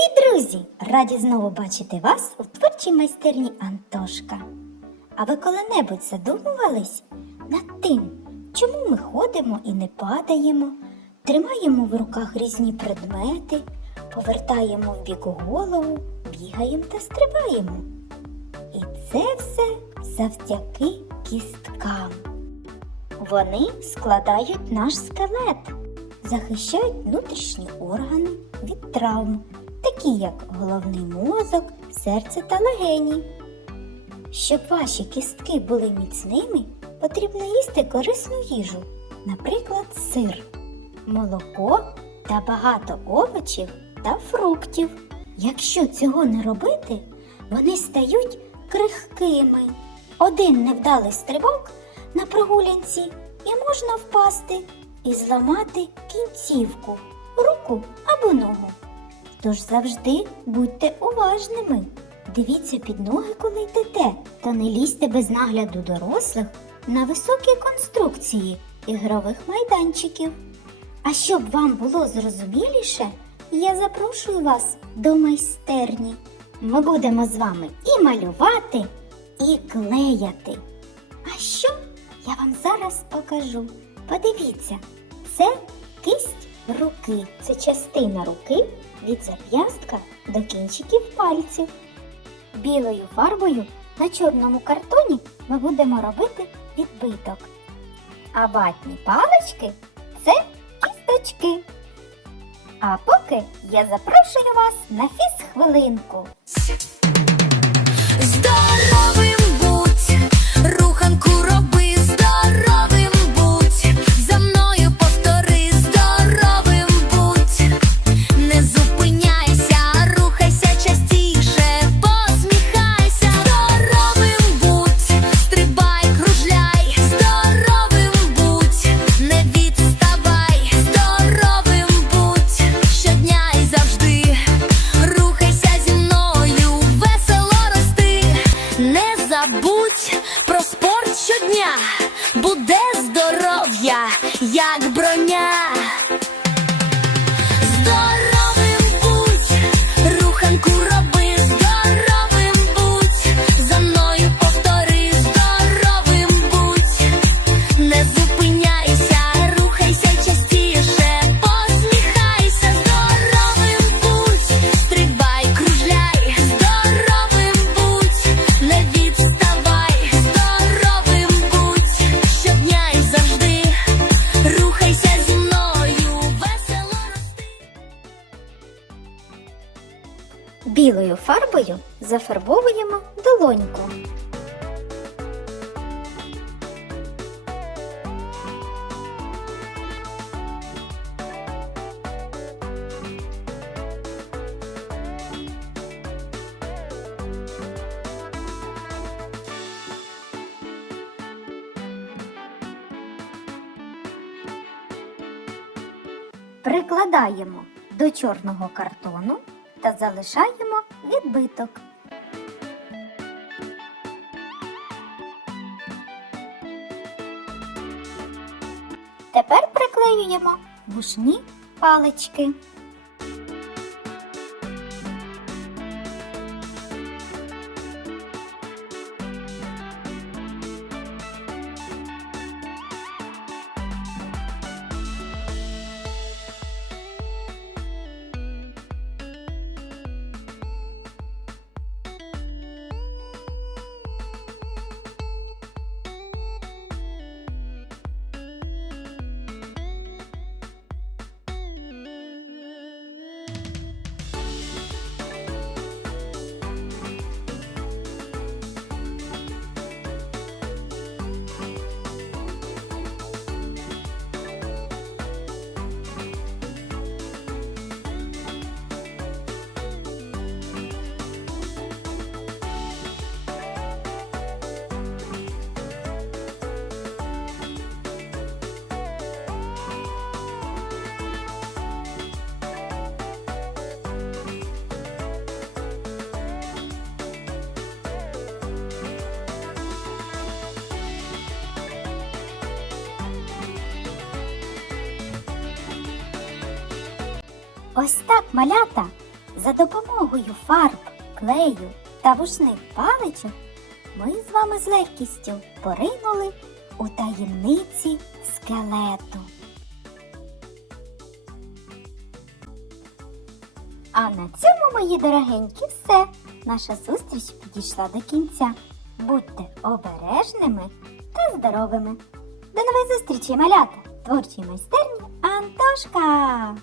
Привіт, друзі! Раді знову бачити вас у творчій майстерні Антошка. А ви коли-небудь задумувались над тим, чому ми ходимо і не падаємо, тримаємо в руках різні предмети, повертаємо в бік голову, бігаємо та стрибаємо. І це все завдяки кісткам. Вони складають наш скелет, захищають внутрішні органи від травм, такі як головний мозок, серце та легені. Щоб ваші кістки були міцними, потрібно їсти корисну їжу, наприклад, сир, молоко та багато овочів та фруктів. Якщо цього не робити, вони стають крихкими. Один невдалий стрибок на прогулянці і можна впасти і зламати кінцівку, руку. Тож завжди будьте уважними. Дивіться під ноги, коли йдете, та не лізьте без нагляду дорослих на високі конструкції ігрових майданчиків. А щоб вам було зрозуміліше, я запрошую вас до майстерні. Ми будемо з вами і малювати, і клеяти. А що я вам зараз покажу? Подивіться, це кисть руки. Це частина руки від зап'ястка до кінчиків пальців. Білою фарбою на чорному картоні ми будемо робити відбиток. А ватні палички це кісточки. А поки я запрошую вас на фіз-хвилинку. Здоровим щодня. Буде фарбою зафарбовуємо долоньку. Прикладаємо до чорного картону та залишаємо відбиток. Тепер приклеюємо вушні палички. Ось так, малята. За допомогою фарб, клею та вушних паличок ми з вами з легкістю поринули у таємниці скелету. А на цьому, мої дорогенькі, все. Наша зустріч підійшла до кінця. Будьте обережними та здоровими. До нових зустрічей, малята! Творчій майстерні Антошка!